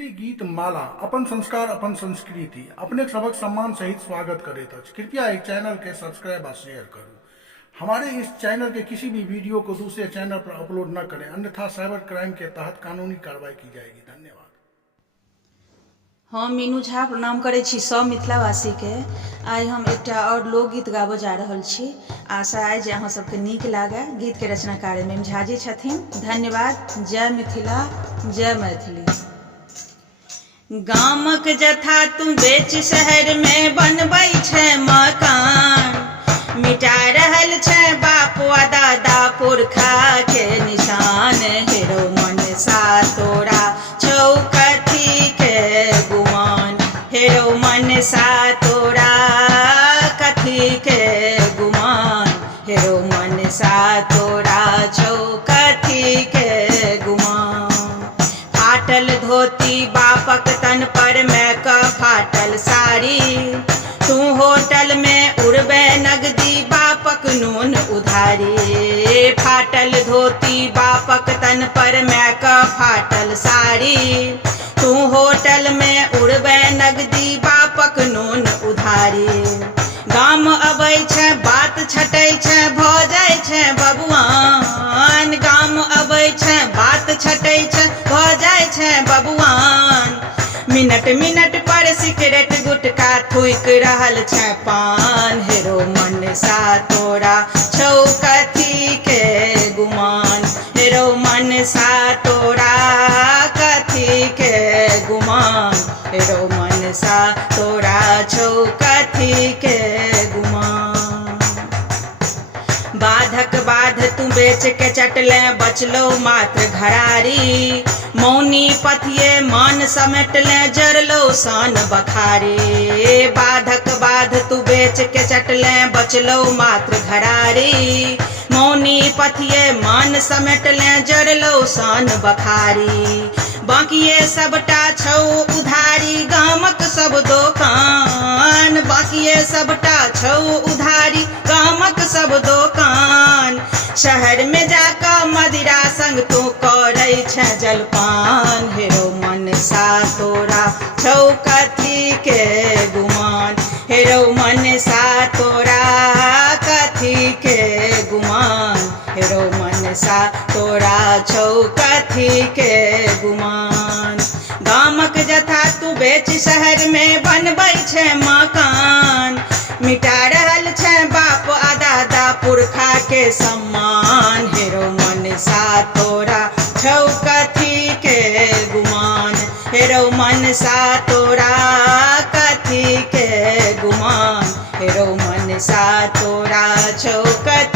मैथिली गीत माला अपन संस्कार अपन संस्कृति अपने सबक सम्मान सहित स्वागत करैत अछि। कृपया इस चैनल के सब्सक्राइब और शेयर करूं। हमारे इस चैनल के किसी भी वीडियो को दूसरे चैनल पर अपलोड न करें, अन्यथा साइबर क्राइम के तहत कानूनी कार्रवाई की जाएगी। धन्यवाद। हम मीनू झा प्रणाम करै छी सब मिथिलावासी के। आइ हम एकटा और लोकगीत गाबऽ जा रहल छी। आशा अइ जे अहाँ सबके नीक लागे। गीत के रचनाकार मीनू झा जी छथिन। धन्यवाद। जय मिथिला, जय मैथिली। गामक जथा तू बेच शहर में बनबै छै मकान, मिटा रहल छै बाप आ दादा पुरखा के निशान। हेरो मन सा तोरा छौ कथी के गुमान, हेरो मन सा तोरा कथी के गुमान, हेरो मन सा तोरा छौ कथी के गुमान। फाटल धोती बापक तन पर मैक फाटल साड़ी, तू होटल में उड़बे नगदी बापक नून उधारी। फाटल धोती बापक तन पर मैक फाटल साड़ी, तू होटल में उड़बे नगदी बापक नून उधारी। गाम अबै छै बात छटै छै भऽ जाइ छै बबुआन, गाम अबै छै बात छटै छै भऽ जाइ छै बबुआन। मिनट मिनट पर सिगरेट गुटखा थूक रहल छै पान, हेरो मन सा तोरा छौ कथी के गुमान, हेरो मन सा तोरा कथी के गुमान, हेरो मन सा तोरा छौ कथी के गुमान। बाधक बाध तू बेच के चटले बचलो मात्र घरारी, मौनी पथिये मान समेटले जरलो सान बखारी। बाधक बाध तू बेच के चटले बचलो मात्र घरारी, मौनी पथिये मान समेटले जरलो सान बखारी। बाकिये सबटा छौ उधारी गामक सब दोकान, बाकिये सबटा छौ उधारी गामक सब दोकान। शहर में जाका मदिरा संग तू करै छै जलपान, हेरो मन सा तोरा छौ कथी के गुमान, हेरो मन सा तोरा कथी के गुमान, हेरो मन सा तोरा छौ कथी के गुमान। गामक जथा तू बेच शहर में बनबै छै मकान, मिटा रहल छै बाप आ दादा पुरखा के सम्मान। हेरो मन सा तोरा छौ कथी के गुमान, हेरो मन सा तोरा कथी के गुमान, हेरो मन सा तोरा छौ कथी